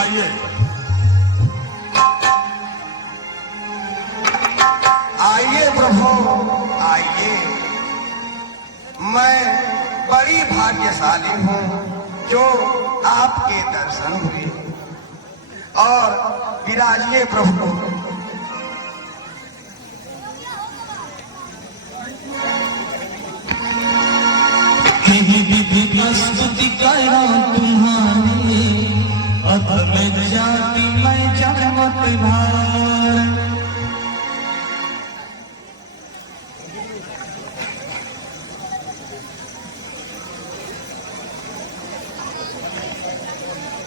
आइए। आइए प्रभु आइए। मैं बड़ी भाग्यशाली हूँ जो आपके दर्शन हुए। और विराजिए प्रभु। स्तुति करो तुम्हारी, अधम जाति मैं जगत भार।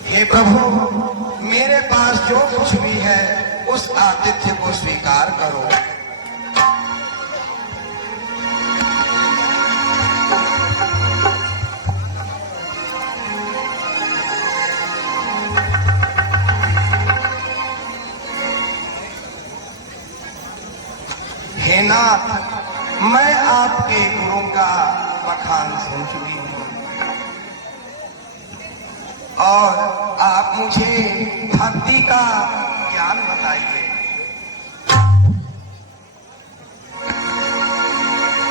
हे प्रभु, मेरे पास जो कुछ भी है उस आतिथ्य को स्वीकार करो। हे नाथ, मैं आपके गुणों का बखान सुन चुकी हूँ और आप मुझे भक्ति का ज्ञान बताइए।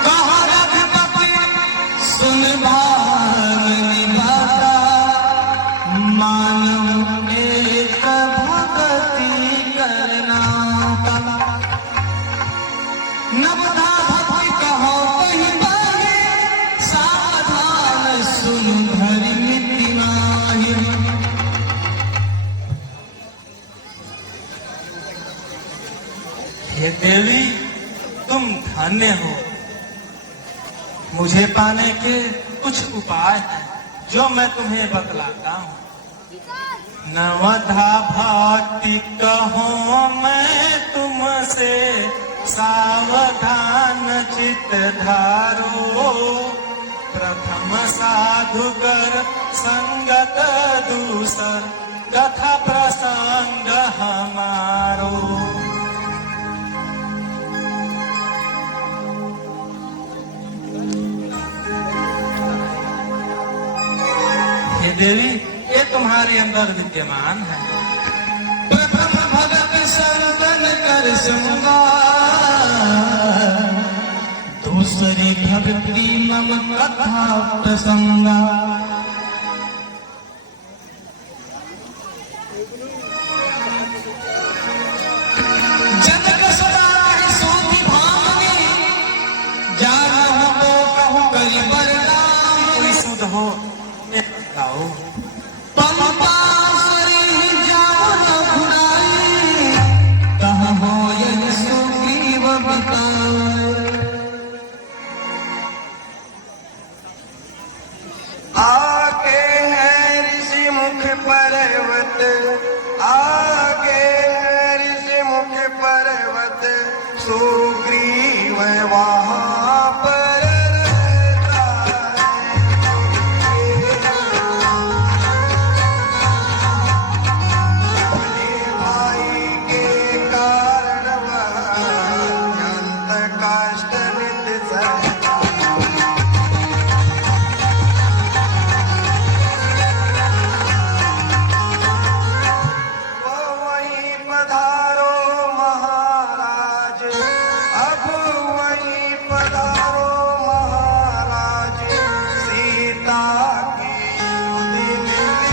कहा रघुपति सुन भावनी बाता, मानव एक भक्ति करना। नवधा भक्ति कहो कहीं बाहे, सावधान सुन धर्म माहि। हे देवी, तुम धन्य हो। मुझे पाने के कुछ उपाय हैं जो मैं तुम्हें बतलाता हूँ। नवधा भक्ति कहो मैं तुमसे, सावधान चित धारो। प्रथम साधुकर संगत दूसर, कथा प्रसंग हमारो। हे देवी, ये तुम्हारे अंदर विद्यमान है। प्रथम भगत संतन कर संगा, दूसरी भक्ति मम कथा प्रसंगा। जनक सदा सोती भावनी, जानहु तो कहूँ करी बरदान। शुद्ध हो बताओ। पंपासुरी जाओ घुराई, कहाँ हो यह सुग्रीव बताओ। आगे है ऋषि मुख पर्वत, आगे है ऋषि मुख पर्वत, सुग्रीव वहाँ पर रहता है। अपने भाई के कारण वह अत्यंत कष्ट नित सहता। वहीं पधारो महाराज, अब वहीं पधारो महाराज, सीता की गोदी में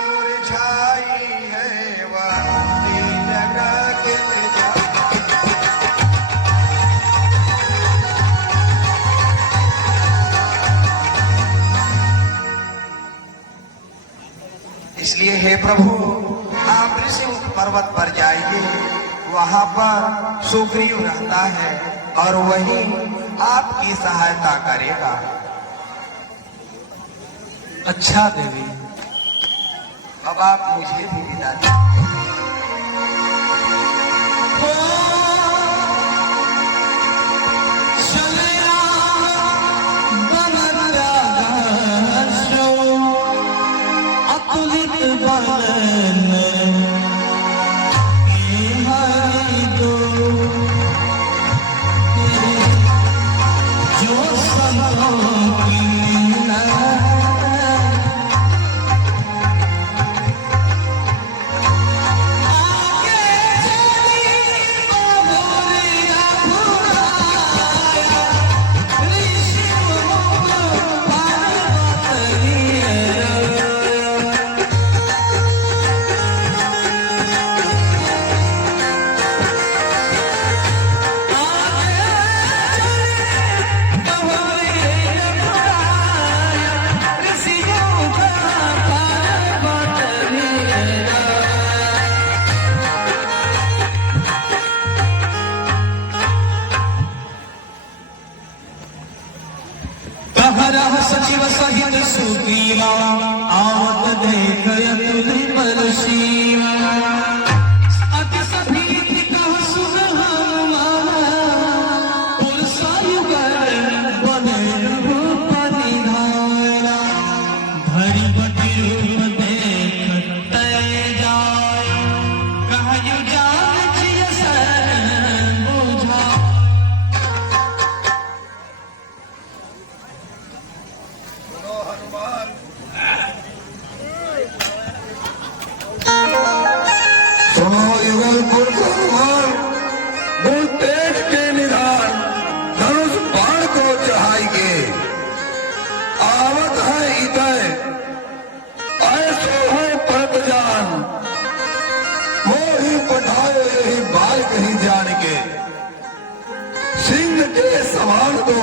मुरझाई है वह दिल लगा के जा। इसलिए हे प्रभु, आप ऋषिमुख पर्वत पर जाइए। वहां पर सुग्रीव रहता है और वही आपकी सहायता करेगा। अच्छा देवी, अब आप मुझे भी विदा दीजिए। शिव सहित सुग्रीवा आवत देख अतुल बल शिवा अति सभीति कह सुन हनुमान पुरसा युगल बने रूप निधारा धरि बटी रूप देख तय जाय कहु जान चिय सरन बुझा सुनो युगल पुरुष हनुमान, गुण तेज के निधान धनुष बाण को चढ़ाएंगे। आवत है इतय ऐसो हो परत जान, मोहि पठाए यही बाल कहीं जान के। सिंह के समान तो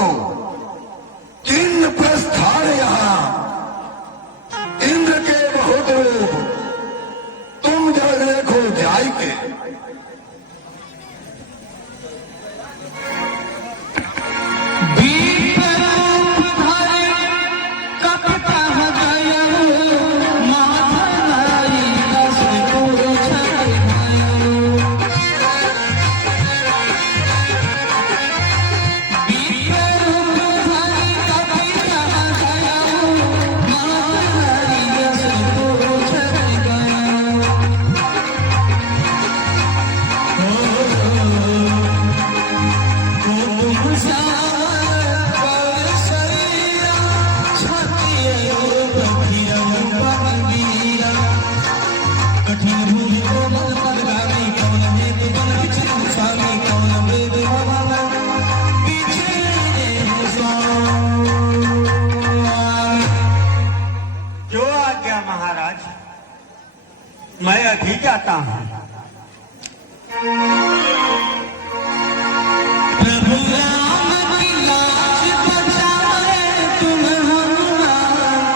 चिन्ह प्रस्थान यहाँ, इंद्र के बहुत रूप तुम जग देखो जाय के। महाराज मैं अभी जाता हूँ। प्रभु राम की लाज बचाए तुम हनुमान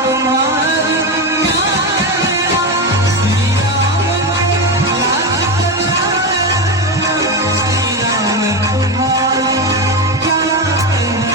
तुम्हारी क्या कहना। श्री राम की लाज बचाए श्री राम तुम्हारी क्या कहना।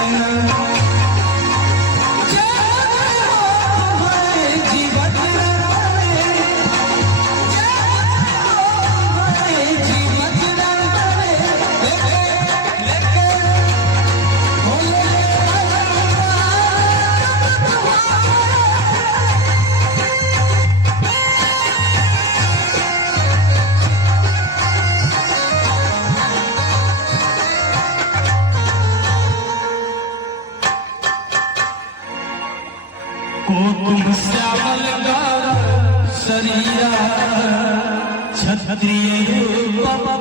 तुम श्यामल शरीरा क्षत्रिय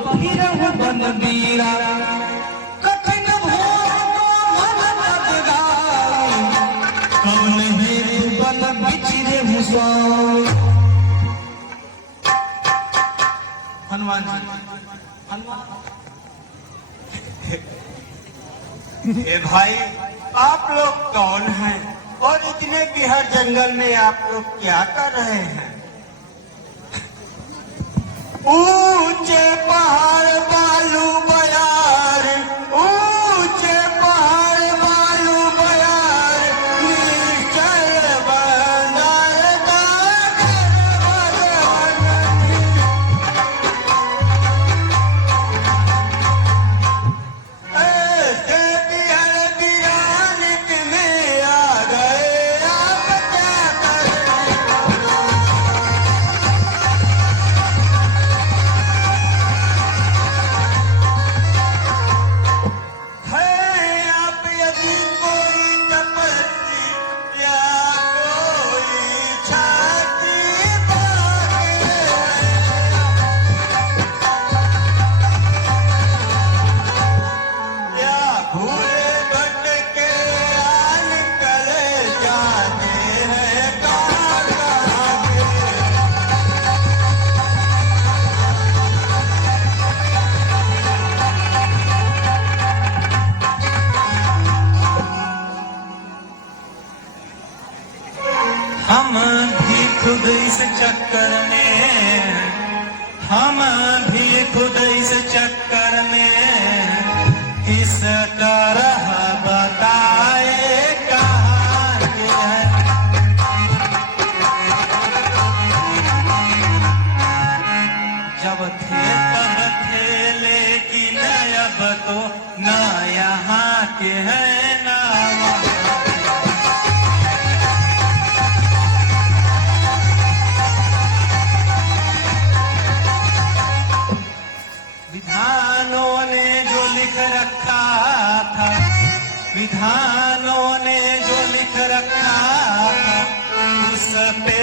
फिरहु बन बीरा कठिन भोग कौन हेतु बल बिछरे हनुमान जी हे भाई आप लोग कौन हैं और इतने बिहार जंगल में आप लोग क्या कर रहे हैं। ऊंचे पहाड़ बालू बयार ऊंचे पहाड़ बालू बयार निश्चल बंदर ऐसे बिहार बिहार में आ गए आप क्या करें। हम भी खुद इस चक्कर में, हम भी खुद इस चक्कर में इस तरह बताए कहाँ अब तो ना यहाँ के हैं ना वहाँ। विधानों ने जो लिख रखा था, विधानों ने जो लिख रखा था, उस पे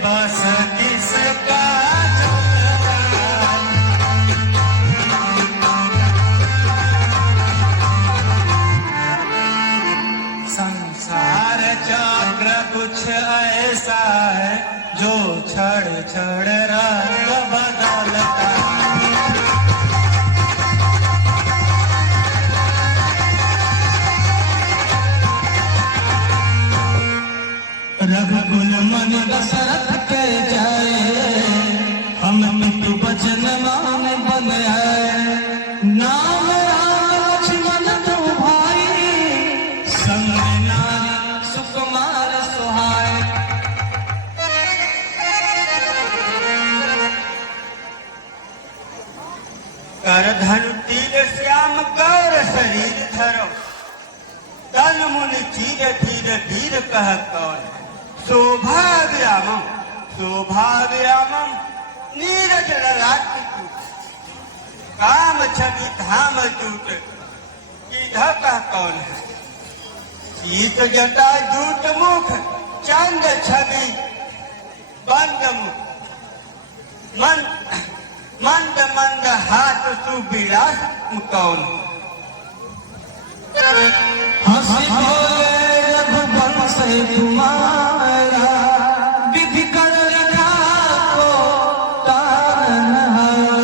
बस किसका चलता। संसार चक्र कुछ ऐसा है जो क्षण क्षण रंग बदलता। रघुकुल मन दशरथ के जाए, हम मिट्टू बचन मान बन आए। नाम राम लक्ष्मण दो भाई, संग नारी सुकुमार सुहाए। कर धनु तीर श्याम कर शरीर धरो, तन मुनि चीर धीर धीर कह कौन। शोभा विरामम नीरज ललाट टूट, काम छवि धाम जूट, सीधा का कौन है। शीत जटा जूट मुख, चंद छवि बंद मुख, मंद मंद हाथ सुबिलास कौन। हंसी बोले रघुवंश तुम्हारा, विधि कर लिखा को तारनहारा।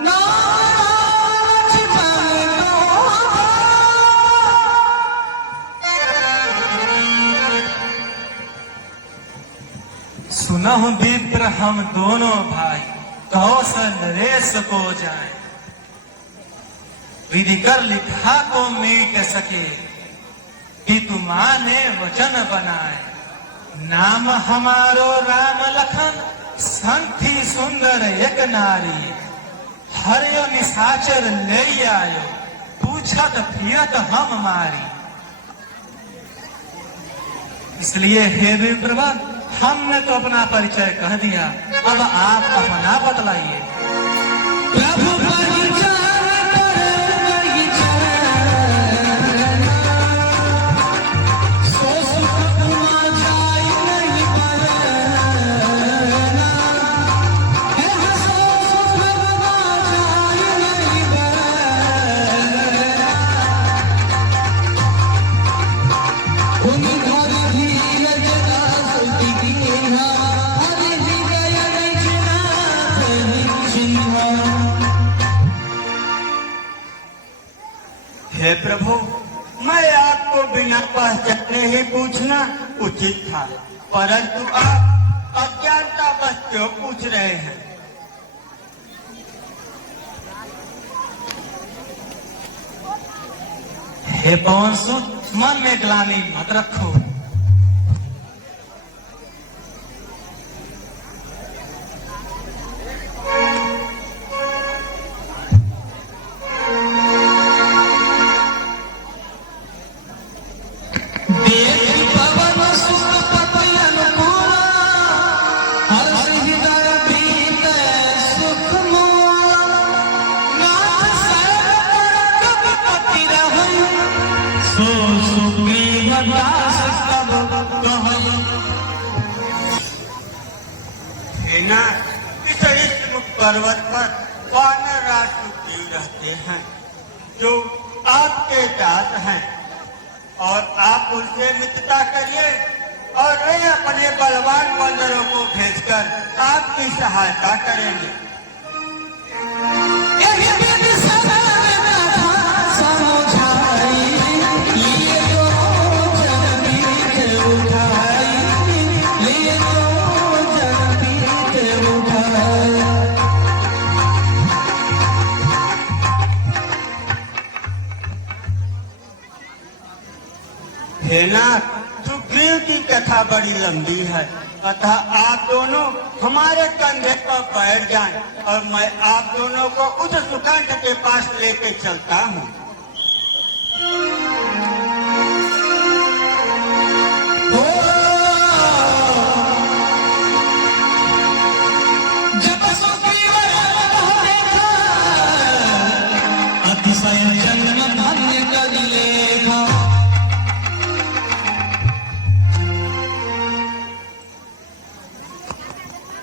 नाम लक्ष्मण दो। सुनहु विप्र हम दोनों भाई, कौशल नरेश को जाए। विधि कर लिखा को मीट सके, कि तुम्हारे वचन बनाए। नाम हमारो राम लखन, संथी सुंदर एक नारी। हरियो निशाचर ले आयो, पूछत फिरत हम मारी। इसलिए हे विप्रवर, हमने तो अपना परिचय कह दिया, अब आप अपना बतलाइए। प्रभु हे प्रभु, मैं आपको बिना पहचाने ही पूछना उचित था, परंतु आप अज्ञानता बस क्यों पूछ रहे हैं। हे पवन सुत, मन में ग्लानि मत रखो। पर्वत पर वानर राष्ट्र रहते हैं, जो आपके दास हैं, और आप उनसे मित्रता करिए और वे अपने बलवान बंदरों को भेजकर आपकी सहायता करेंगे। हे नाथ, सुग्रीव की कथा बड़ी लंबी है, अतः आप दोनों हमारे कंधे पर बैठ जाएं और मैं आप दोनों को उस सुकंठ के पास लेके चलता हूँ। जब सुग्रीव देखा अतिशय जन्म धन्य कर लेखा।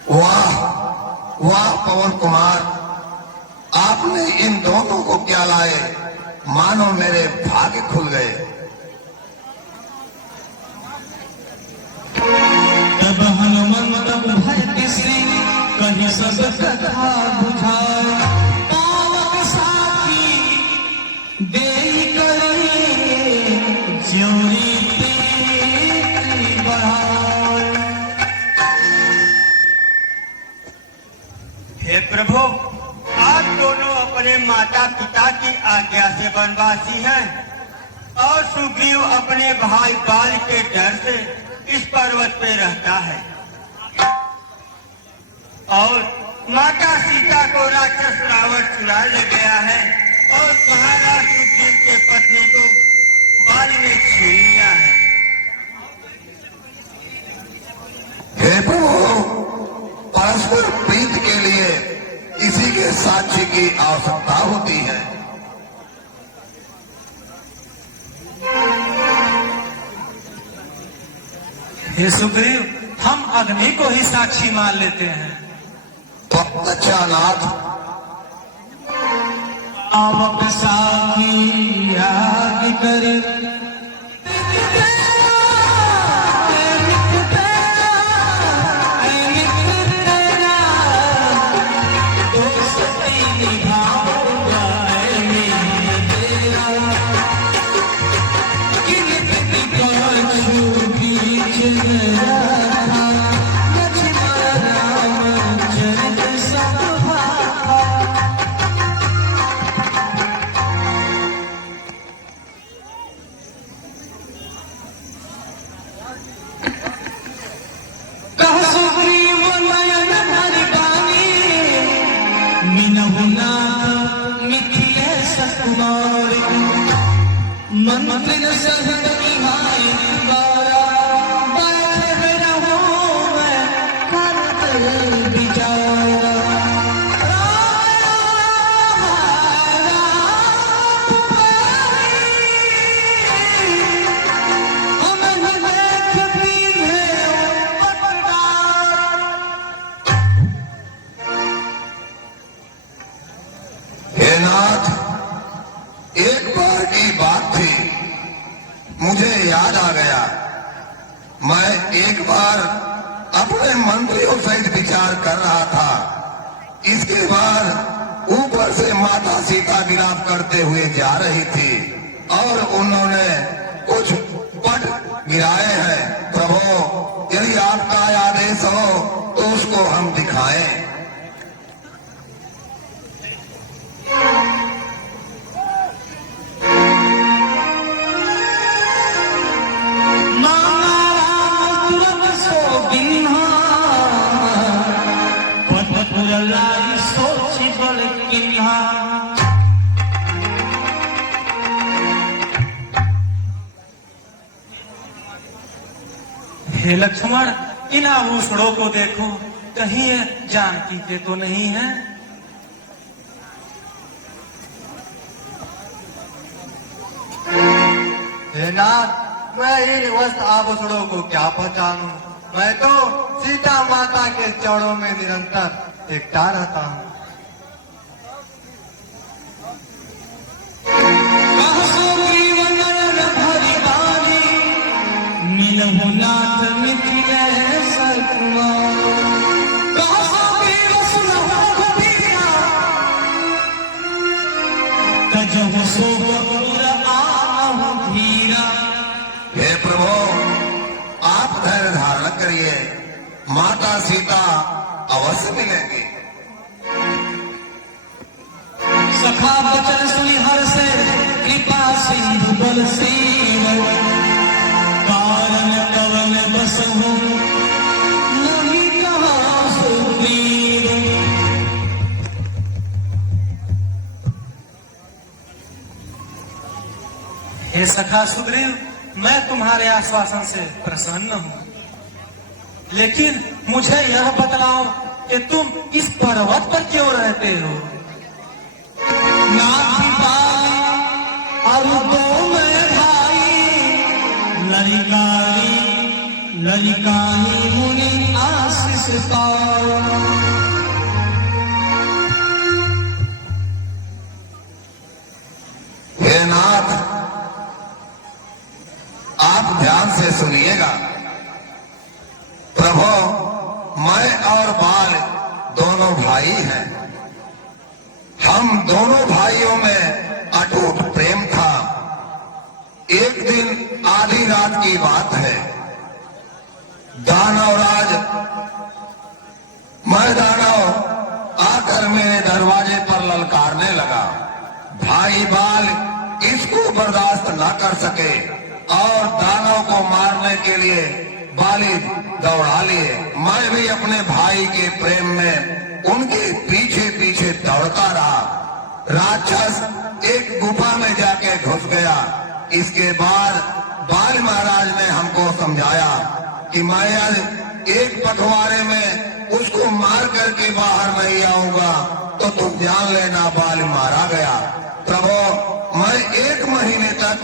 वाह वाह पवन कुमार, आपने इन दोनों को क्या लाए, मानो मेरे भाग्य खुल गए। तब हनुमंत भय किसी कहीं सब कथा बुझाए। पावक साथी देई करी ज्योरी प्रीति बढ़ाए। हे प्रभु, आप दोनों अपने माता पिता की आज्ञा से वनवासी हैं और सुग्रीव अपने भाई बाल के डर से इस पर्वत पे रहता है और माता सीता को राक्षस रावण चुरा ले गया है और महाराज सुग्रीव के पत्नी को बाल ने छीन लिया है। हे प्रभु, परस्पर प्रीत के लिए इसी के साक्षी की आवश्यकता होती है। हे सुग्रीव, हम अग्नि को ही साक्षी मान लेते हैं। तो अच्छा नाथ, आवक साथी याद कर मंत्र सहित निभाए द्वारा बैठे रहो मैं करत विचारा। हे नाथ, एक बार की बात थी, मुझे याद आ गया। मैं एक बार अपने मंत्रियों सहित विचार कर रहा था। इसके बाद ऊपर से माता सीता विलाप करते हुए जा रही थी और उन्होंने कुछ पट गिराए हैं। प्रभु, यदि आपका आदेश हो तो उसको हम दिखाएं। हे लक्ष्मण, इन आभूषणों को देखो, कहीं ये जानकी के तो नहीं है। हे नाथ, मैं इन वस्त्र आभूषणों को क्या पहचानूं? मैं तो सीता माता के चरणों में निरंतर टिकता रहता हूँ। नाथ मिथिलेश कुमार, हे प्रभु, आप धैर्य धारण करिए, माता सीता अवश्य मिलेंगी। सखा बचन सुनि हर्षे कृपा सिंधु बल सेव कारण कवन बसहु हे सखा सुग्रीव, मैं तुम्हारे आश्वासन से प्रसन्न हूँ, लेकिन मुझे यह बतलाओ कि तुम इस पर्वत पर क्यों रहते हो? नाथी पाली अब दो में भाई, ललिकानी मुनि आशीष पाओ। हे नाथ, आप ध्यान से सुनिएगा। प्रभु, मैं और बाल दोनों भाई हैं। हम दोनों भाइयों में अटूट प्रेम था। एक दिन आधी रात की बात है, दानवराज मैं दानव आकर मेरे दरवाजे पर ललकारने लगा। भाई बाल इसको बर्दाश्त न कर सके और दानव को मारने के लिए बाली दौड़ा लिए। मैं भी अपने भाई के प्रेम में उनके पीछे पीछे दौड़ता रहा। राक्षस एक गुफा में जाके घुस गया। इसके बाद बाल महाराज ने हमको समझाया कि मैं आज एक पखवाड़े में उसको मार करके बाहर नहीं आऊंगा, तो तुम जान लेना बाल मारा गया। प्रभु, मैं 1 महीने तक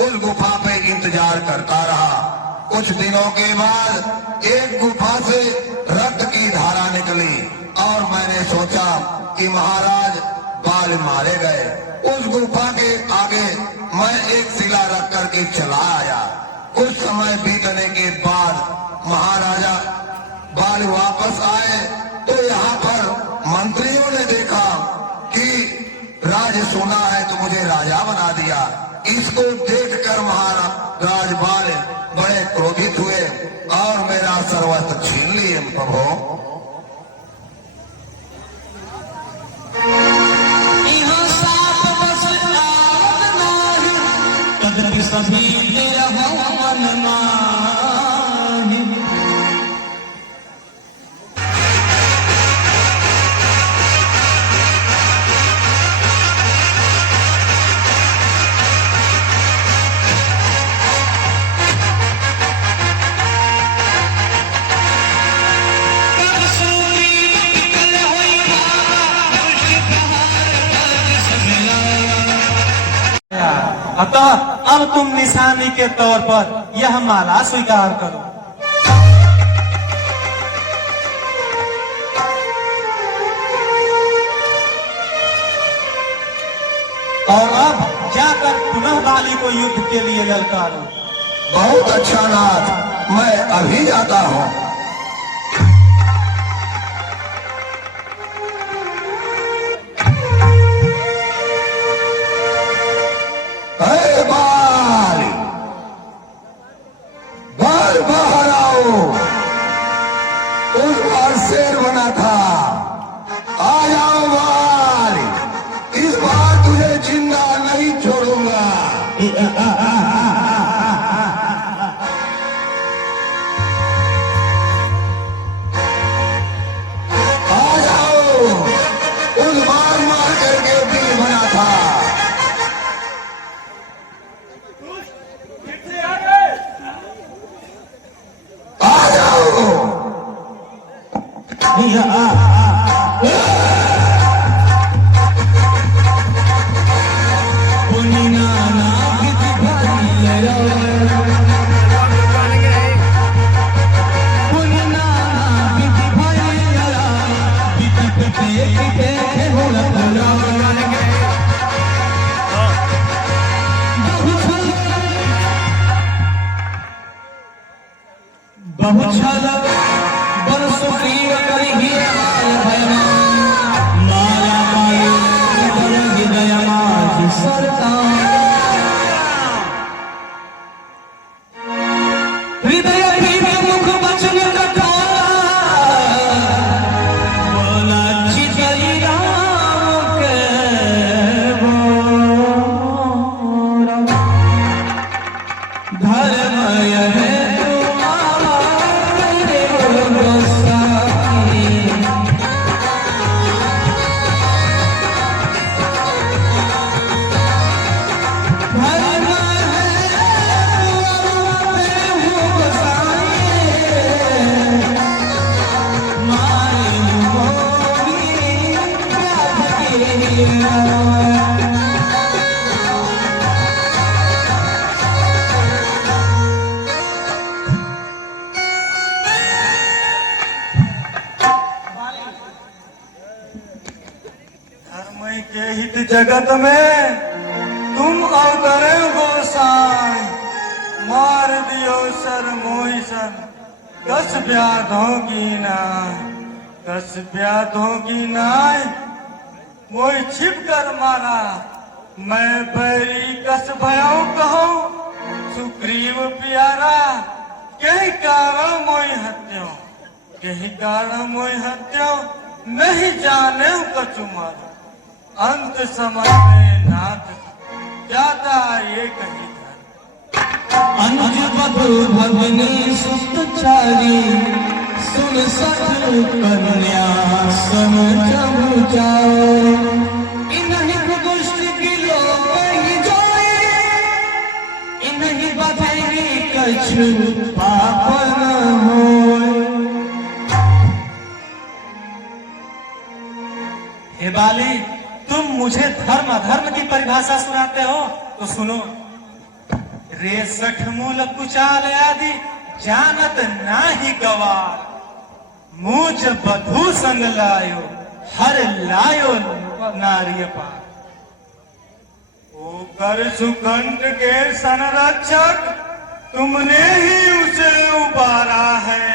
उस गुफा पे इंतजार करता रहा। कुछ दिनों के बाद एक गुफा से रक्त की धारा निकली और मैंने सोचा कि महाराज बाल मारे गए। उस गुफा के आगे मैं एक शिला रख करके चला आया। कुछ समय बीतने के बाद महाराजा बाल वापस आए तो यहाँ पर मंत्रियों ने देखा कि राज सुना है तो मुझे राजा बना दिया। इसको देखकर महाराज बाल बड़े क्रोधित हुए और मेरा सर्वस्व छीन लिए। प्रभु, यहाँ साथ बस आवत नाही, कदपि सभी तेरा मन माही। अतः अब तुम निशानी के तौर पर यह माला स्वीकार करो। और अब जाकर पुनः बाली को युद्ध के लिए ललकारो। बहुत अच्छा नाथ, मैं अभी जाता हूँ। अरे बाल, बाल बाहर आओ। उस बार शेर बना था, आ जाओ बाल। इस बार तुझे जिंदा नहीं छोड़ूंगा। आ जाओ। उस बार मार करके वीर बना था। आ जाओ। बहुत छल बरस प्रिय करिए भयमा, माया माये हृदय माझ सरकार। हृदय पीवे मुख वचन कठोर, बोला चितई राम के बोरा। धर्मय है जगत में तुम अवतरे गोसाई, मार दियो सर मोहि सर, कस व्याधों की नाय, कस व्याधों की नाय, मोहि छिप कर मारा, मैं बैरी कस भयाऊं कहूं, सुग्रीव प्यारा, कहीं कारण मोहि हत्यो, कहीं कारण मोहि हत्यो, नहीं जाने कछु मारो, अंत समय में नाथ जाता ये कहीं अनुज बधु भगनी सुतचारी, सुन सठ कन्या सम जब जाओ, इन्हीं दुष्ट की लोग ही जोए, इन्हीं बधेगी कछु पाप न होए। हे बाली, तुम मुझे धर्म अधर्म की परिभाषा सुनाते हो तो सुनो। रे सठ मूल कुचाल आदि जानत नाही गवार, मुझ बधू संग लायो हर लायो नारिय पार। ओ कर सुकंठ के संरक्षक, तुमने ही उसे उबारा है,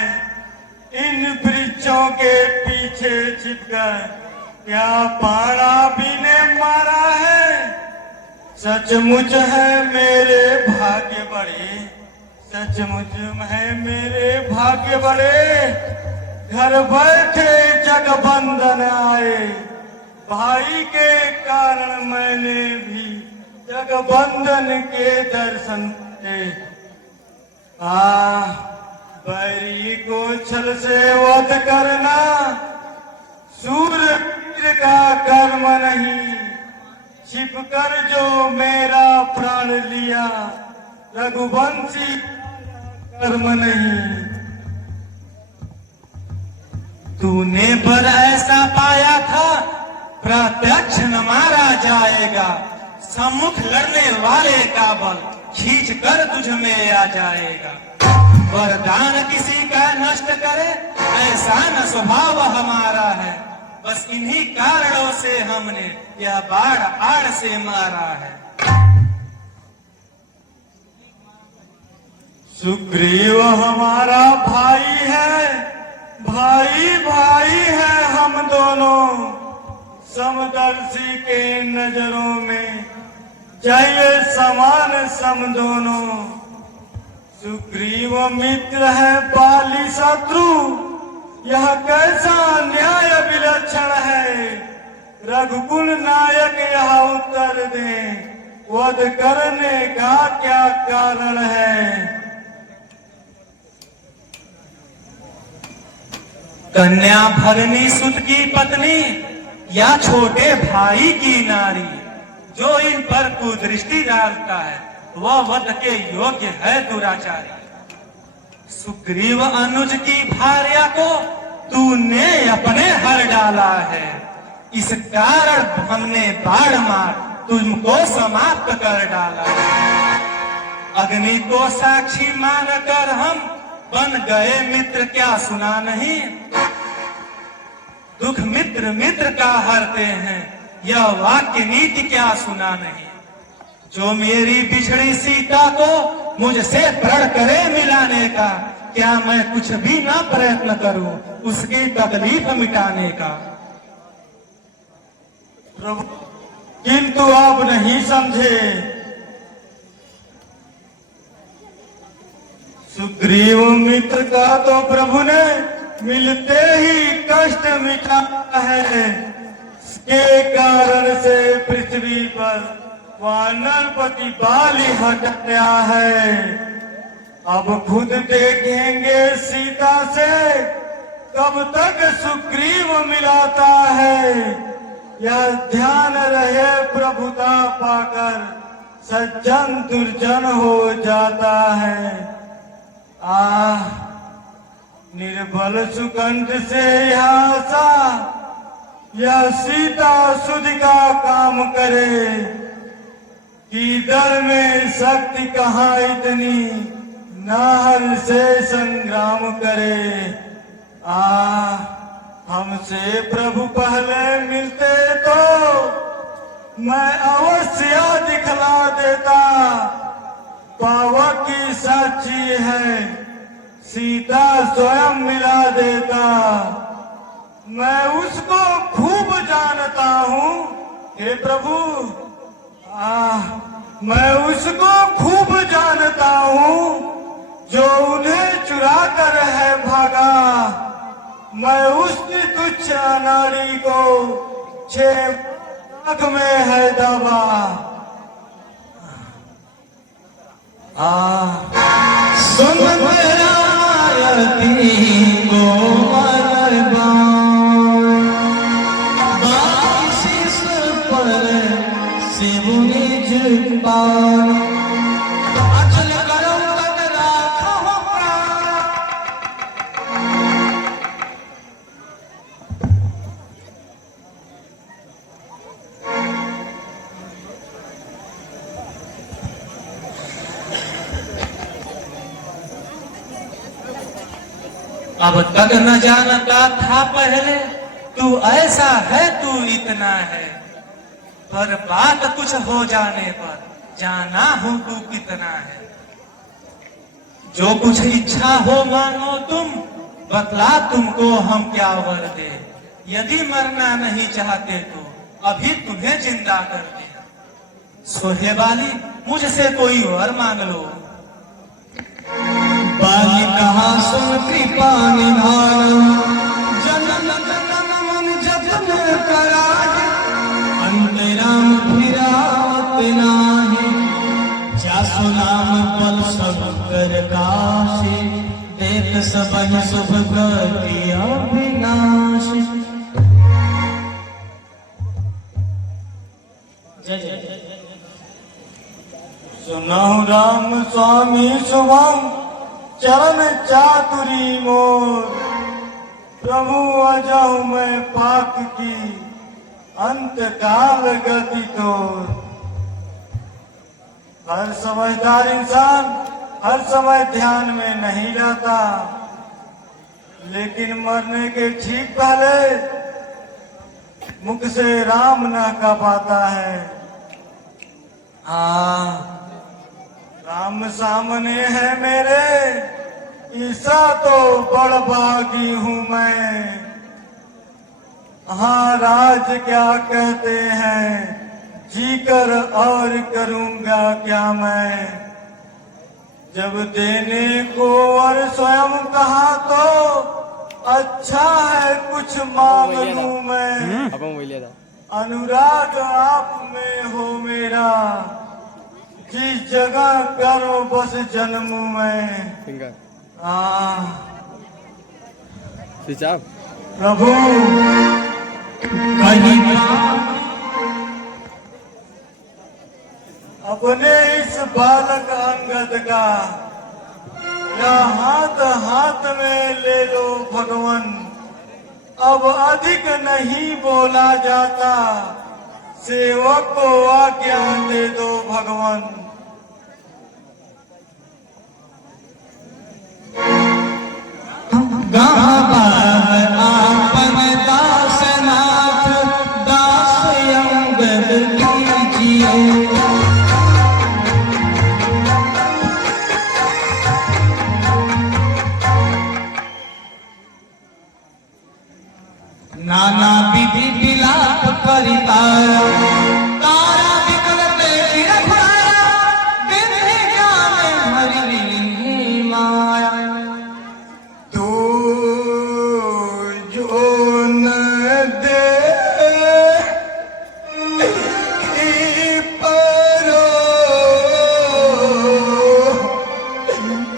इन वृक्षों के पीछे छिपकर क्या पाड़ा भी ने मारा है। सचमुच है मेरे भाग्य बड़े, सचमुच है मेरे भाग्य बड़े, घर बैठे जगबंधन आए, भाई के कारण मैंने भी जगबंधन के दर्शन किए। बैरी को छल से वध करना सूर्य का कर्म नहीं, छिपकर जो मेरा प्राण लिया रघुवंशी कर्म नहीं। तूने पर ऐसा पाया था प्रत्यक्ष न मारा जाएगा, सम्मुख लड़ने वाले का बल खींच कर तुझ में आ जाएगा। वरदान किसी का नष्ट करे ऐसा न स्वभाव हमारा है, बस इन्हीं कारणों से हमने यह बाढ़ आड़ से मारा है। सुग्रीव हमारा भाई है, भाई भाई है हम दोनों, समदर्शी के नजरों में चाहिए समान सम दोनों। सुग्रीव मित्र है बाली शत्रु, यह कैसा न्याय विलक्षण है, रघुकुल नायक यह उत्तर दे, वध करने का क्या कारण है। कन्या भगनी सुत की पत्नी या छोटे भाई की नारी, जो इन पर कुदृष्टि डालता है वह वध के योग्य है दुराचारी। सुग्रीव अनुज की भार्या को तूने अपने हर डाला है, इस कारण हमने बाढ़ मार तुमको समाप्त कर डाला है। अग्नि को साक्षी मानकर हम बन गए मित्र, क्या सुना नहीं। दुख मित्र मित्र का हरते हैं, यह वाक्य नीति क्या सुना नहीं। जो मेरी बिछड़ी सीता को मुझसे प्रण करे मिलाने का, क्या मैं कुछ भी ना प्रयत्न करूं उसकी तकलीफ मिटाने का। प्रभु किंतु आप नहीं समझे, सुग्रीव मित्र का तो प्रभु ने मिलते ही कष्ट मिटाया है, इसके कारण से पृथ्वी पर वानरपति बाली हट गया है। अब खुद देखेंगे सीता से कब तक सुग्रीव मिलाता है, यह ध्यान रहे प्रभुता पाकर सज्जन दुर्जन हो जाता है। निर्बल सुकंठ से यह आशा, यह सीता सुध का काम करे, कि दर में शक्ति कहाँ इतनी, नाहर से संग्राम करे। हमसे प्रभु पहले मिलते तो मैं अवश्य दिखला देता। पावक की साक्षी है, सीता स्वयं मिला देता। मैं उसको खूब जानता हूँ, हे प्रभु। मैं उसको खूब जानता हूँ, जो उन्हें चुरा कर है भागा। मैं उसकी तुच्छ नारी को 6 लाख में है दावा। सुन मेरा आरती को शीश पर शिव निज पान। अचल करम तन राखो प्राण। अब तक न जानता था पहले, तू ऐसा है, तू इतना है। पर बात कुछ हो जाने पर जाना हूं तू कितना है। जो कुछ इच्छा हो मानो तुम, बतला तुमको हम क्या वर दे। यदि मरना नहीं चाहते तो अभी तुम्हें जिंदा कर दे। सोहे वाली मुझसे कोई वर मांग लो। बाली कहा सुन कृपा निधान। जनन जनन मन जतन कराए। अंतराम फिरावत नाही। जासु नाम बल सब कर काशे। देत सबहि शुभ गति अविनाशी। जय जय। सुनहु राम स्वामी शुभम, चरण चातुरी मोर। प्रभु अजहु मैं पाक की, अंत काल गति तोर। हर समझदार इंसान हर समय ध्यान में नहीं रहता, लेकिन मरने के ठीक पहले मुख से राम न कह पाता है। राम सामने है मेरे, ईसा तो बड़ भागी हूँ मैं। हाँ राज क्या कहते हैं, जीकर और करूँगा क्या मैं। जब देने को और स्वयं कहा तो अच्छा है कुछ मांग लूँ मैं। अनुराग आप में हो मेरा, जिस जगह करो बस जन्म में। प्रभु अपने इस बालक अंगद का या हाथ हाथ में ले लो भगवन। अब अधिक नहीं बोला जाता, सेवक को आज्ञा दे दो भगवन। आपन दासनाथ दास अंगद कीजिए। नाना विधि विलाप करिता। तारा विकलते गिरफ्तार। विधि ज्ञान हरि माया। तू जो न दे परो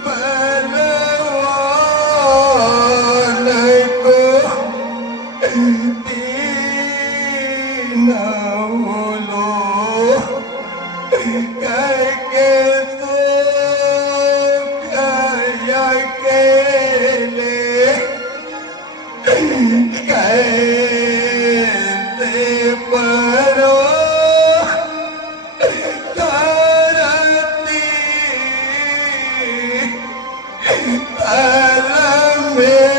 बलवान को दीनौलो करके तो अकेले कैसे परो धरती तल में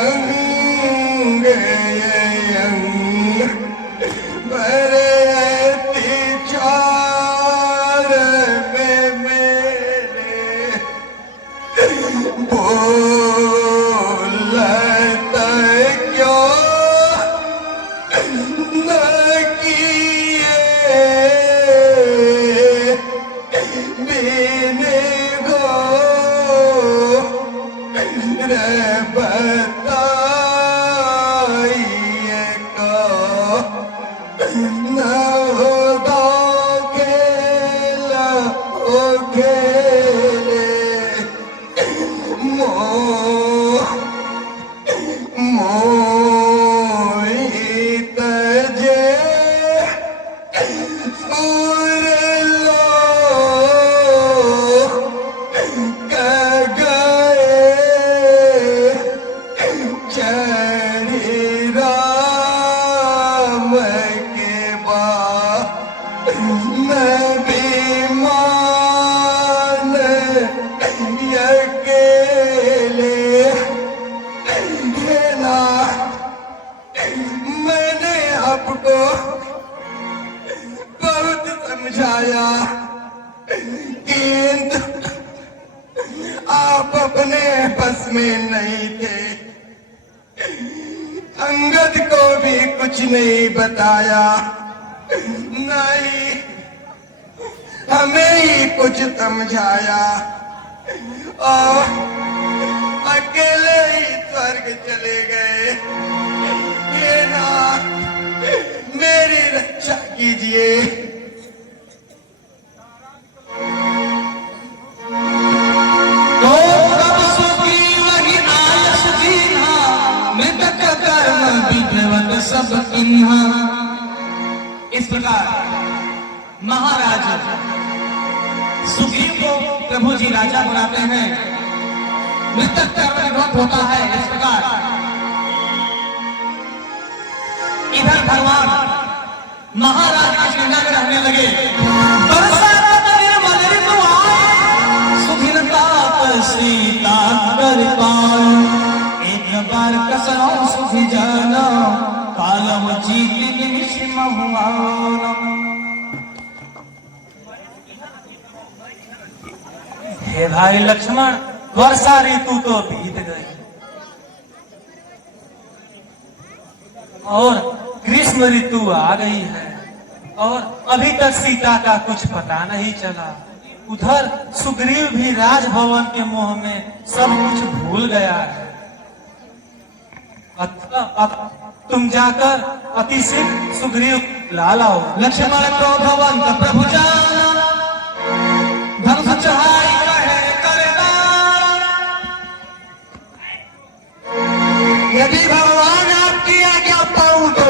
अंग अंग न होगा खेल ओ खेले मोहित जे सुर लो गए चढ़ी राम के बाद नबीमान अकेले ना मैंने आपको बहुत समझाया किंतु आप अपने बस में नहीं थे। अंगद को भी कुछ नहीं बताया, नहीं हमें ही कुछ समझाया और अकेले ही स्वर्ग चले गए। ये ना मेरी रक्षा कीजिए। तो कब सुग्रीव ही आयस दीन्हा, मृतक कर्म विधिवत सब किन्हा। इस प्रकार महाराज सुग्रीव को प्रभु जी राजा बनाते हैं, मृतक कर्म विधिवत होता है। इस प्रकार इधर भगवान महाराज की सेना में रहने लगे। सीता कर पाल एक बार कसौ सुधि जाना, कालम जीत निश्चिम हुआ। हे भाई लक्ष्मण, वर्षा ऋतु तो बीत गई और ग्रीष्म ऋतु आ गई है और अभी तक सीता का कुछ पता नहीं चला। उधर सुग्रीव भी राजभवन के मोह में सब कुछ भूल गया है। तुम जाकर अतिशीघ्र सुग्रीव ला लाओ। लक्ष्मण क्रोधवंत प्रभु जाना, धनुष चढ़ाई कहे करना। यदि भगवान आपकी आज्ञा पाऊं तो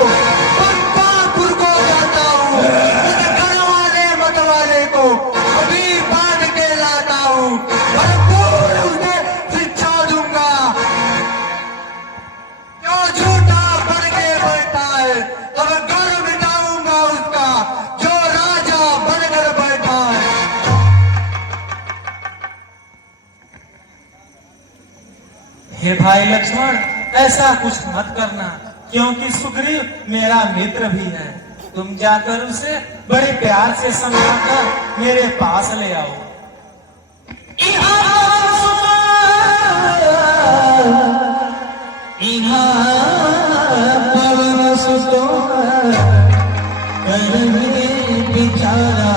पंपापुर को जाता हूँ, घर वाले मत वाले को अभी बांध के लाता हूँ, भरपूर उसे शिक्षा दूंगा। जो झूठा बन के बैठा है अब घर बिठाऊंगा उसका, जो राजा बनकर बैठा है। हे भाई लक्ष्मण, ऐसा कुछ मत करना, क्योंकि सुग्रीव मेरा मित्र भी है। तुम जाकर उसे बड़े प्यार से समझाकर मेरे पास ले आओ। बिचारा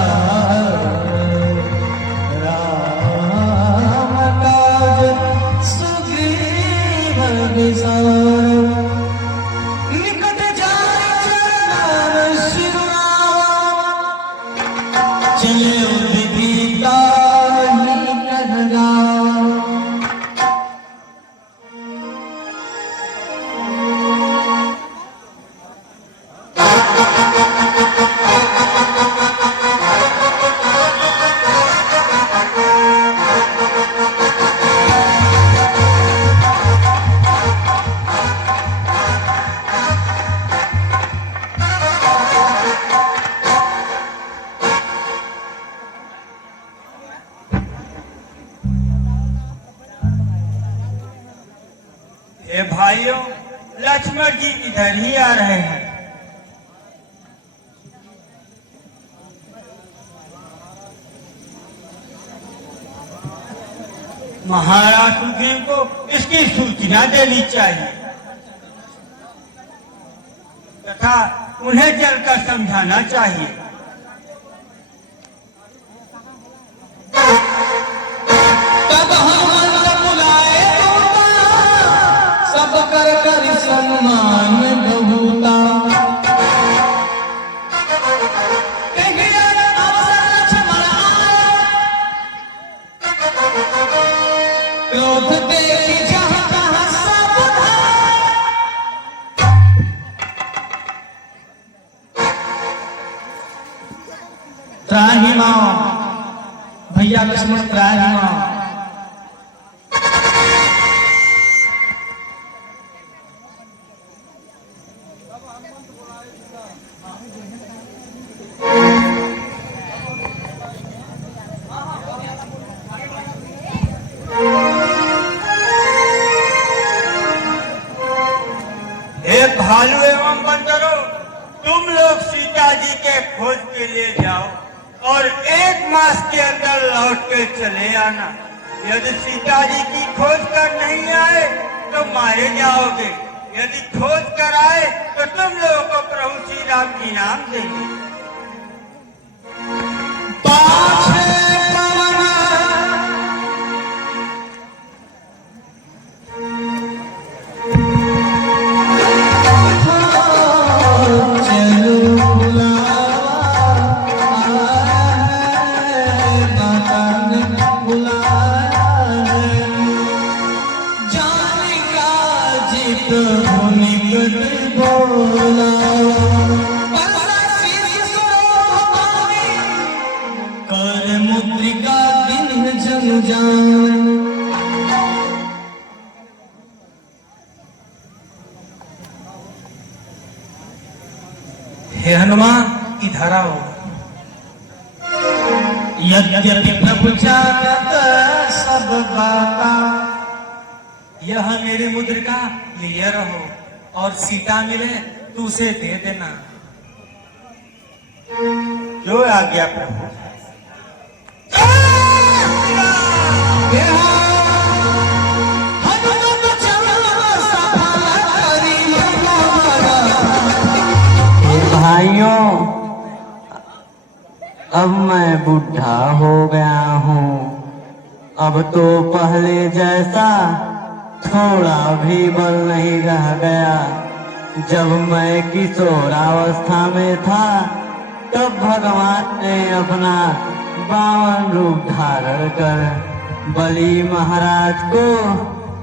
राम काज सुग्रीव बिसार, निकट जाय चरण शिरुनावा, चले विदिता ही कहला। हे भाइयों, लक्ष्मण जी इधर ही आ रहे हैं। महाराज सुग्रीव को इसकी सूचना देनी चाहिए तथा उन्हें जलकर समझाना चाहिए। तब हनुमंत बुलाए दूता, सब कर कर सम्मान बहुता। त्राही माँ, भैया लक्ष्मण त्राही माँ। हे भालू एवं बंदरों, तुम लोग सीता जी के खोज के लिए जाओ और 1 मास के अंदर लौट के चले आना। यदि सीता जी की खोज कर नहीं आए तो मारे जाओगे, यदि खोज कर आए तो तुम लोगों को प्रभु श्री राम इनाम देंगे। हे हनुमान, इधर आओ। यद्यपि प्रभु जानत सब बाता, यह मेरी मुद्रिका लिए रहो और सीता मिले तो उसे दे देना। जो आज्ञा प्रभु। भाइयों, अब मैं बुढ़ा हो गया हूँ, अब तो पहले जैसा थोड़ा भी बल नहीं रह गया। जब मैं किशोरावस्था में था तब भगवान ने अपना 52 रूप धारण कर बलि महाराज को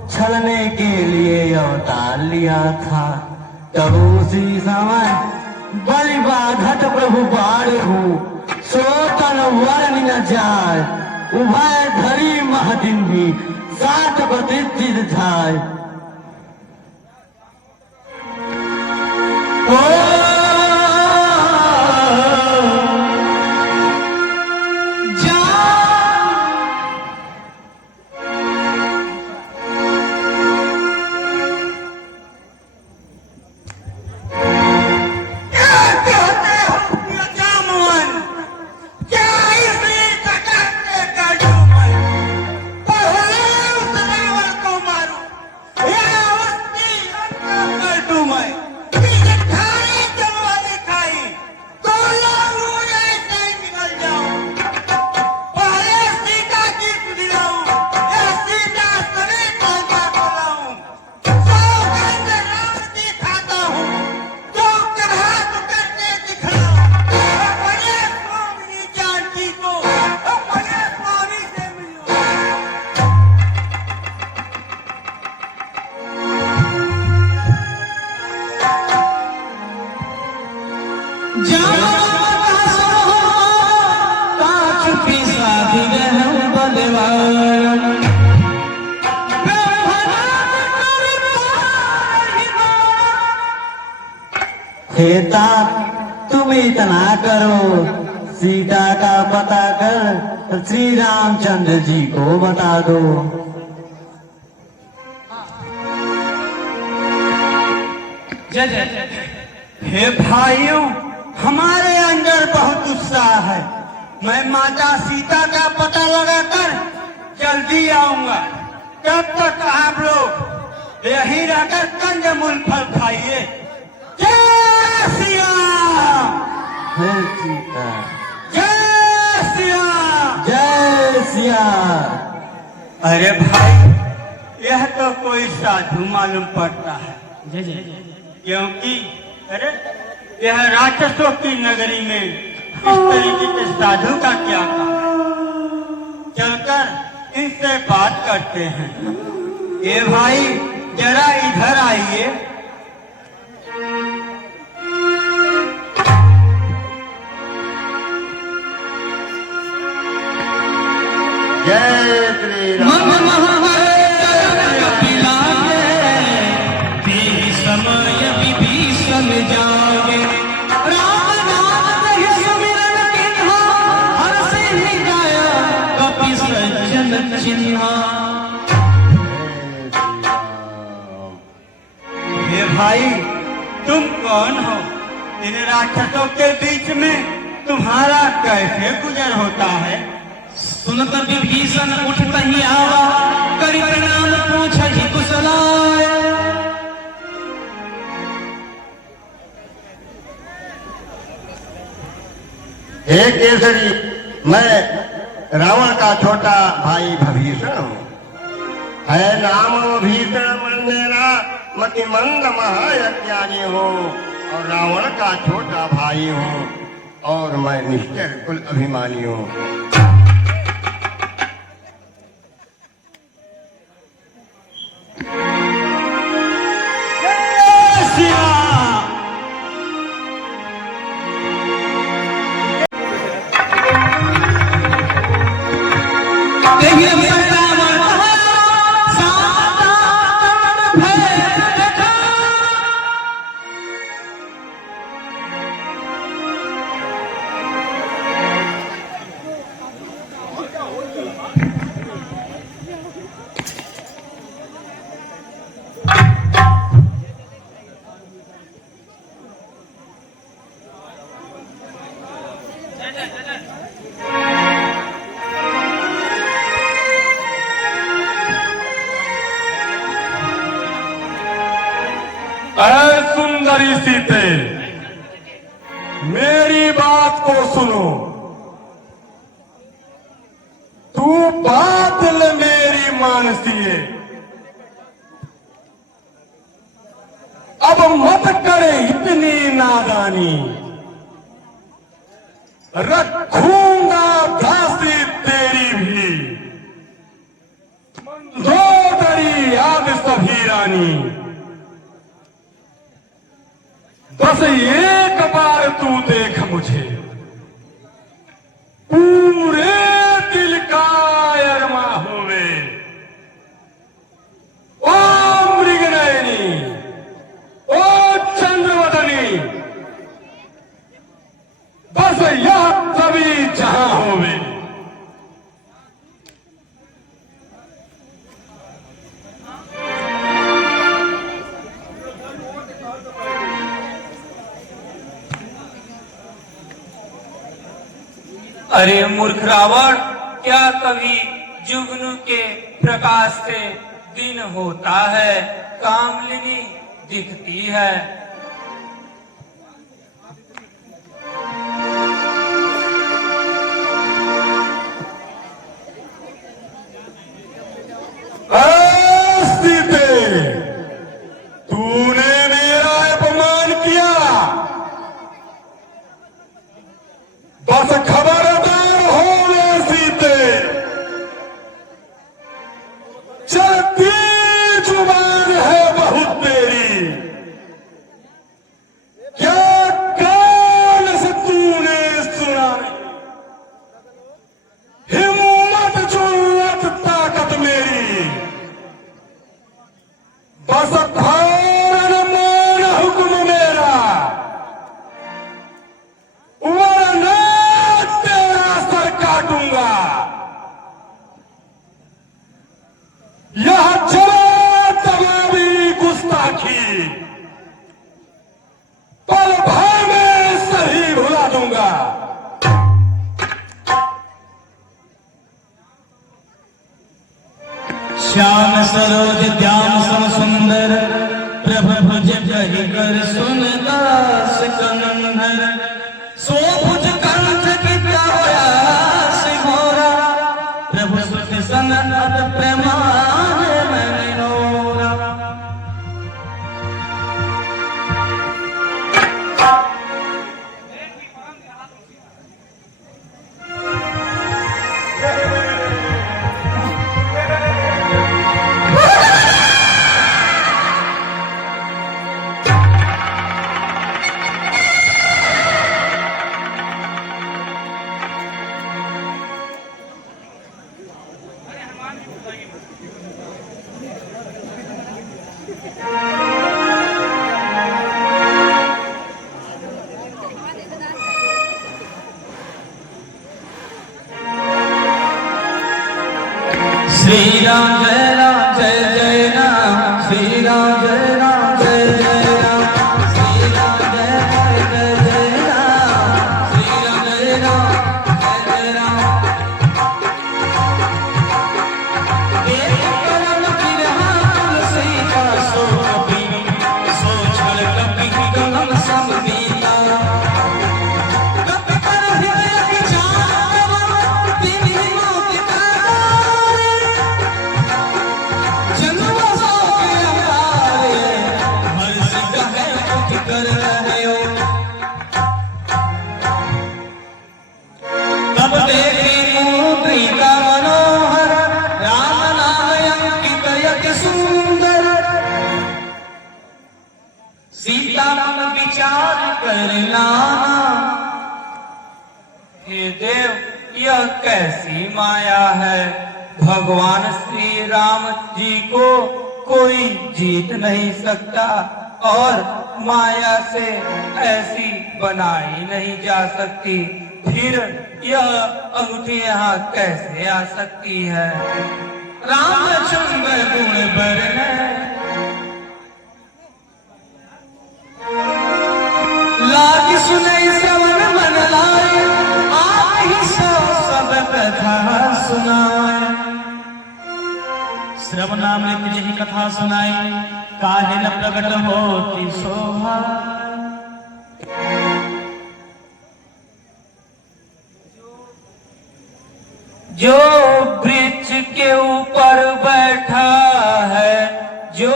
छलने के लिए अवतार लिया था। तब उसी समय बलि बाघट प्रभु बाढ़ हूँ, सोतन वर्ण न जाय, उभय धरी महदिंभी 60 प्रतिष्ठित जाय। हेता तुम इतना करो, सीता का पता कर श्री रामचंद्र जी को बता दो। जय जय। हे भाइयों, हमारे अंदर बहुत उत्साह है। मैं माता सीता का पता लगाकर जल्दी आऊंगा। तब तक आप लोग यहीं रहकर कंदमूल फल खाइए। जय श्री राम। जय सीता, जय श्री राम। जय सिया। अरे भाई, यह तो कोई साधु मालूम पड़ता है। जय जय। क्योंकि अरे यह राक्षसों की नगरी में इस तरीके के साधु का क्या काम है? चलकर इनसे बात करते हैं। ये भाई जरा इधर आइए। चिन्हा। ये भाई तुम कौन हो? इन राक्षसों के बीच में तुम्हारा कैसे गुजर होता है? सुनत विभीषण उठत ही आवा, करि प्रणाम पूछहि कुशलाय। हे केसरी, मैं रावण का छोटा भाई भीषण हूँ। है नाम भीषण मन मेरा, मति मंद महायज्ञानी हूँ और रावण का छोटा भाई हूँ और मैं निश्चर कुल अभिमानी हूँ। अरे सुंदरी सीते, मेरी बात को सुनो। तू बात ले मेरी मानसीए, अब मत करे इतनी नादानी। रखूंगा दासी तेरी भी, मंदोदरी याद सभी रानी। बस एक बार तू देख मुझे, पूरे दिल का अरमा होवे। ओ मृगनयनी, ओ चंद्रवदनी, बस यह सभी जहां होवे। अरे मूर्ख रावण, क्या कभी जुगनू के प्रकाश से दिन होता है? कामलिनी दिखती है। सीते, तूने मेरा अपमान किया। बस खबरदार हो वे सीते, चलती जुबान है बहुत तेरी। क्या कान से तूने सुना? हिम्मत जुर्रत ताकत मेरी, बस धारण मान हुक्म मेरा, वरना तेरा सर काटूंगा। यह जवाबी गुस्ताखी पल भर में सही भुला दूंगा। श्याम सरोज द्याम सम सुंदर, प्रभ भुज कहि कर सुन दास कनंदर। सो भुज कंठ की प्रयास घोरा, प्रभु सुत सनत प्रमाण मनोरा। श्री राम जय जय राम, श्री राम जय जय राम, श्री राम जय जय राम, श्री राम जय राम जय राम। एक करम किरहा तुलसी का सो कपि, सो छल कपि गगन सम बीता। कपि कर हृदय विचार तिन्हि मोहि तारे, जन्म सो के अवतारे, हर्ष कहे मुख कर रहे हो। तब देखी मुद्रिका मनोहर, राम नाम अंकित यति सुंदर। सीता मन विचार कर नाना, हे देव यह कैसी माया है। भगवान श्री राम जी को कोई जीत नहीं सकता और माया से ऐसी बनाई नहीं जा सकती। फिर यह अंगूठी यहाँ कैसे आ सकती है। रामचंद्र गुण बरने, लाग सुनई श्रवण मन लाए, आप ही सो सब कथा सुनाए। श्रवणामृत जी कथा सुनाई, काहे न प्रकट होती शोभा। जो वृक्ष के ऊपर बैठा है, जो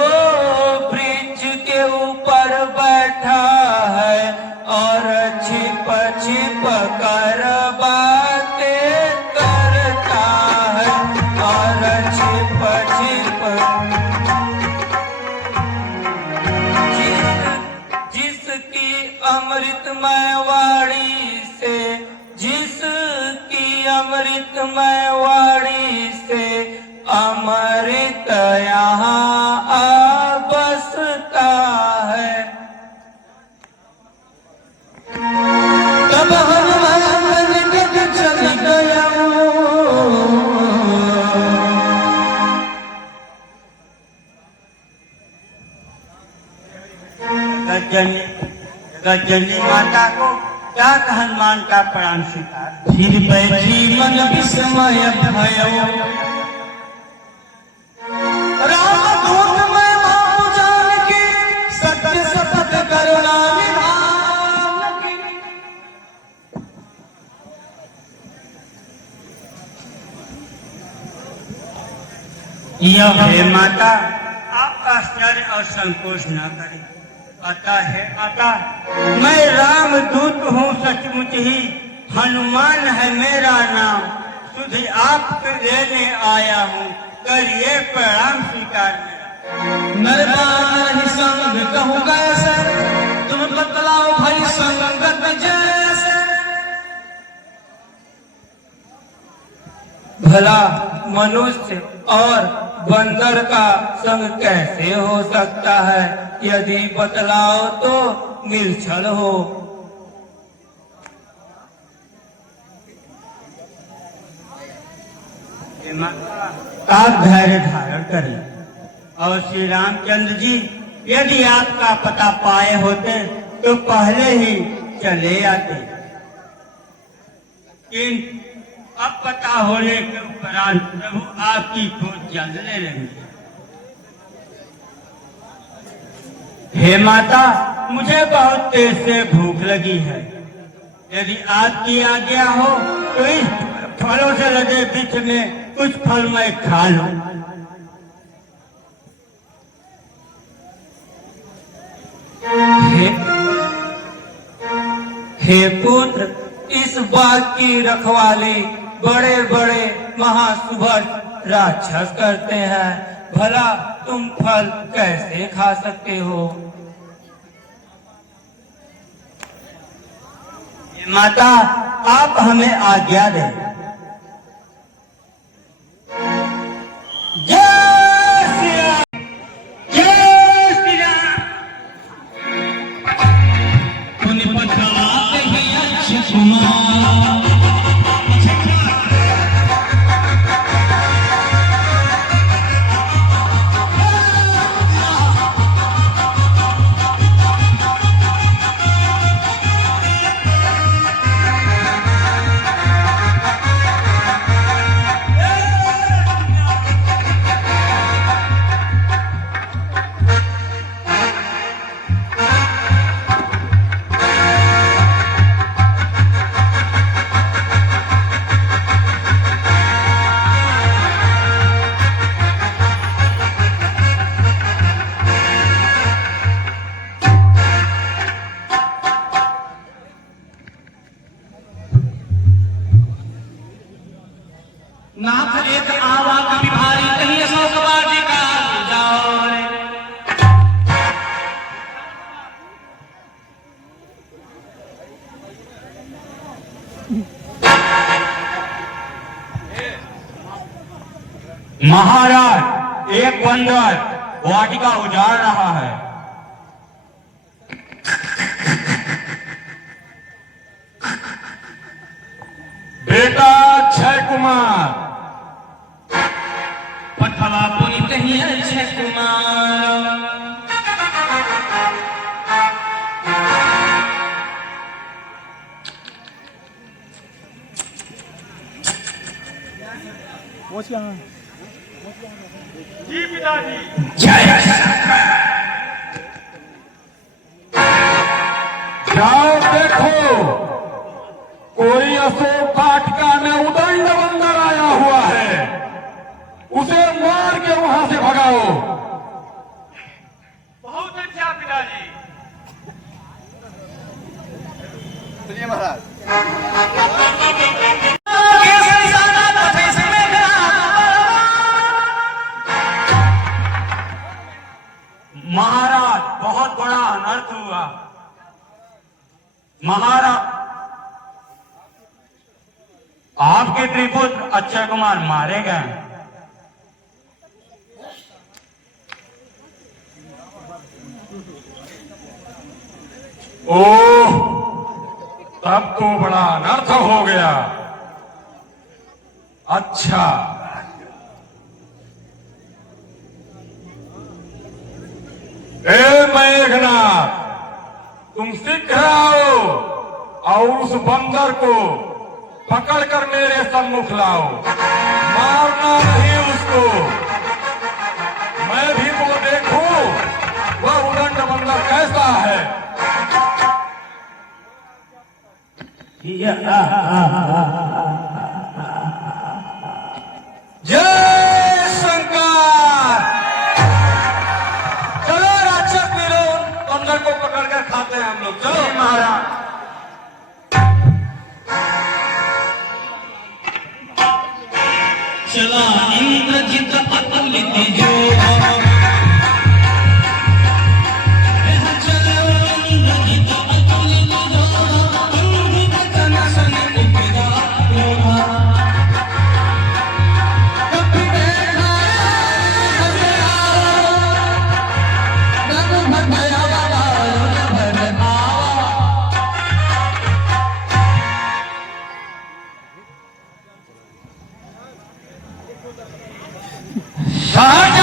वृक्ष के ऊपर बैठा है और छिप छिप कर बातें करता है, और छिप छिप जिसकी अमृतमय वाणी से, जिसकी अमृतमय वाणी से अमृत यहाँ आ बसता है। तब हनुमान निकट चल गया, गजनी माता को क्या हनुमान का प्रणाम स्वीकार। फिर बैठी मन विस्मय भयो, रामदूत मैं मां जान की, सत्य शपथ करुणा निधान की। यह हे माता, आप आश्चर्य और संकोच न करें। पता है माता, मैं रामदूत हूँ सचमुच ही, हनुमान है मेरा नाम। सुधी आपको लेने आया हूँ, करिए प्रणाम स्वीकार मेरा। नरबान ही संग कहूँ कैसे, तुम बतलाओ भाई संगत जैसे। भला मनुष्य और बंदर का संग कैसे हो सकता है। यदि बतलाओ तो निर्छल हो। आप धैर्य धारण करें और श्री रामचंद्र जी यदि आपका पता पाए होते तो पहले ही चले आते, किंतु अब पता होने के उपरांत प्रभु आपकी खोज जल्द ले लेंगे। हे माता, मुझे बहुत तेज से भूख लगी है। यदि आपकी आज्ञा हो तो इस फलों से लगे वृक्ष में कुछ फल मैं खा लूं। हे पुत्र, इस बाग की रखवाली बड़े बड़े महासुभर राक्षस करते हैं। भला तुम फल कैसे खा सकते हो। माता, आप हमें आज्ञा दें। जय श्री राम, जय श्री राम। नाथ एक आवा कभी भारी कहीं अशोक वाटिका जाओ रे। महाराज एक बंदर वाटिका उजाड़ रहा है। बेटा अक्षय कुमार पठवा पुनित ही अक्षय कुमार। जय शंकर। जाओ देखो कोई अशोक वाटिका में उदंड बंदर आया हुआ है, उसे मार के वहां से भगाओ। बहुत अच्छा पिताजी। सुनिए महाराज। महाराज बहुत बड़ा अनर्थ हुआ। महाराज आपके त्रिपुत्र अक्षय कुमार मारे गए। ओह, तब तो बड़ा अनर्थ हो गया। अच्छा, ए मेघनाथ, तुम शीघ्र आओ और उस बंदर को पकड़कर मेरे सम्मुख लाओ। मारना नहीं उसको, मैं भी वो देखूं वह उदंड बंदर कैसा है। जय शंकर। चलो राक्षस वीरों, बंदर को पकड़कर खाते हैं हम लोग। चलो महाराज। चला इंद्रजित अतुलित जो साहब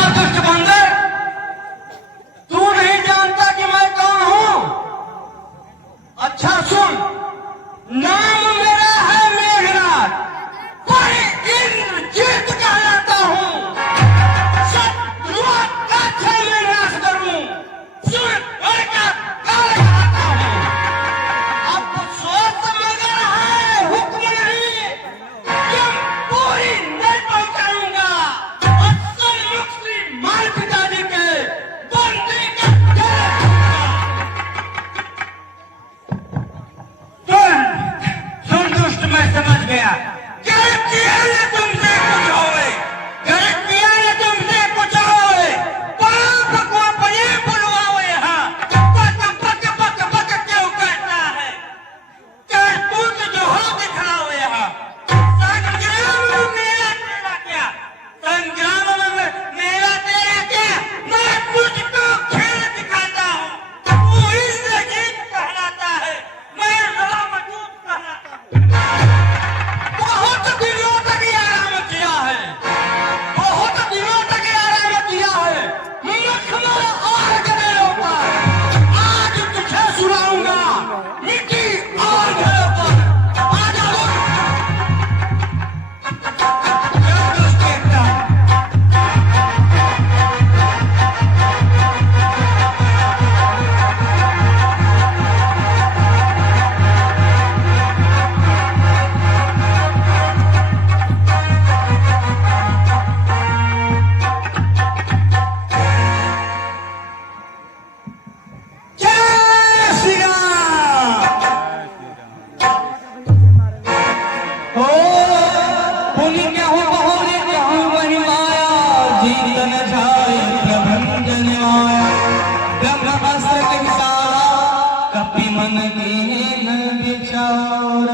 मन दीन बिछोर।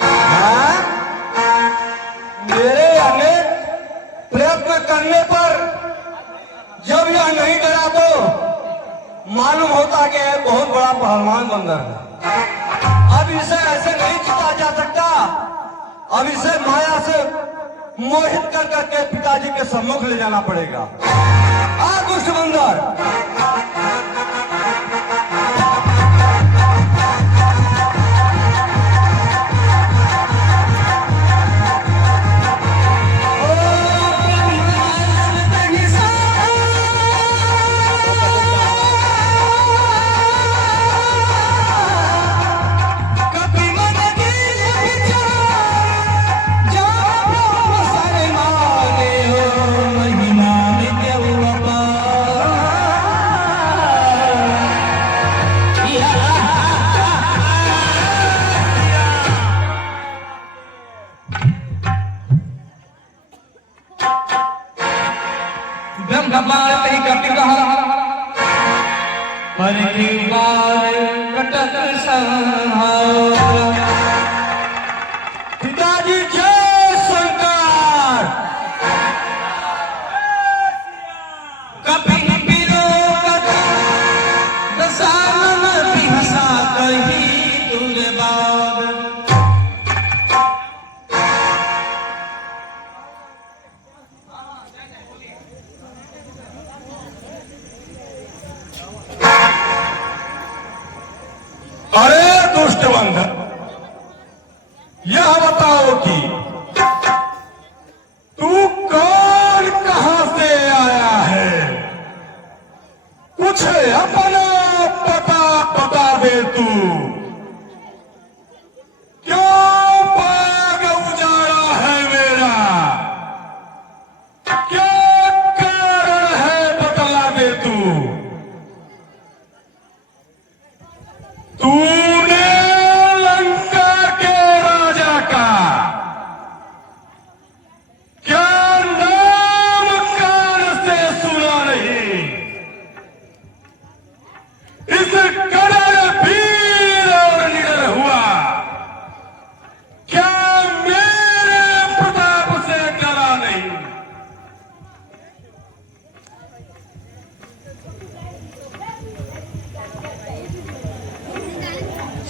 हाँ? मेरे अनेक प्रयत्न करने पर जब यह नहीं डरा तो मालूम होता कि यह बहुत बड़ा पहलवान बंदर है। अब इसे ऐसे नहीं जीता जा सकता। अब इसे माया से मोहित कर करके पिताजी के सम्मुख ले जाना पड़ेगा। आ दुष्ट बंदर, पर की बार कटक संहार। पिताजी जय शंकर। कभी बिलोकत दशानन बिहसा कही दूर बाग। अरे दुष्ट बंधन, यह बताओ कि तू कौन कहां से आया है? कुछ अपना पता बता दे तू। क्यों बाग उजाड़ा है मेरा? क्या कारण है बतला दे तू। तूने लंका के राजा का क्या नाम कान से सुना नहीं? इस कड़र वीर और निडर हुआ क्या मेरे प्रताप से डरा नहीं?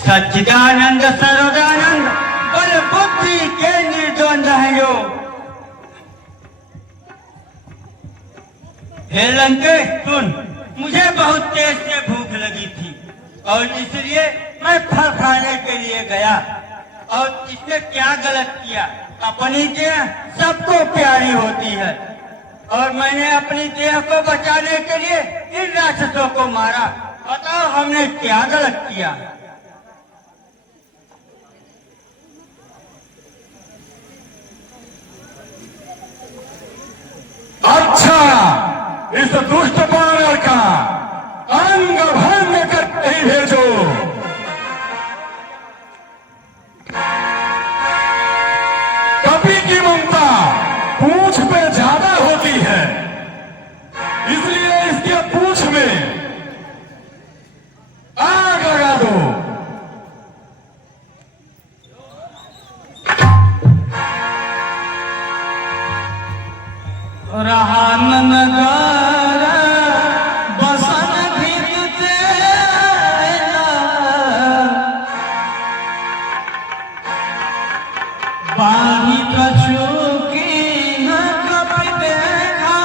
सच्चिदानंद सर्वदानंद बल बुद्धि के निर्द्वंद है जो। हे लंकेश सुन, मुझे बहुत तेज से भूख लगी थी और इसलिए मैं फल खाने के लिए गया। और इसने क्या गलत किया? अपनी देह सबको प्यारी होती है और मैंने अपनी देह को बचाने के लिए इन राक्षसों को मारा। बताओ हमने क्या गलत किया? अच्छा, इस दुष्ट बानर का अंग भंग करके ही भेजो। कपी की ममता पूंछ पे ज्यादा होती है, इसलिए इसके पूंछ में आग लगा दो। रहानन गार बसन भीत तेरा, बाही कछु की न कभी देखा।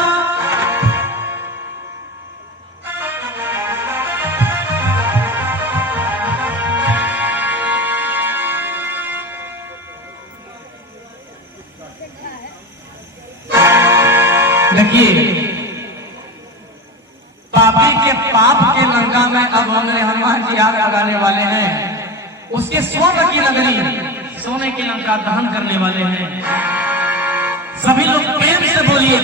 देखिए, पापी के पाप के लंका में अब हमने हनुमान जी आग लगाने वाले हैं। उसके स्वर्ण की नगरी सोने की लंका दहन करने वाले हैं। सभी लोग प्रेम से बोलिए।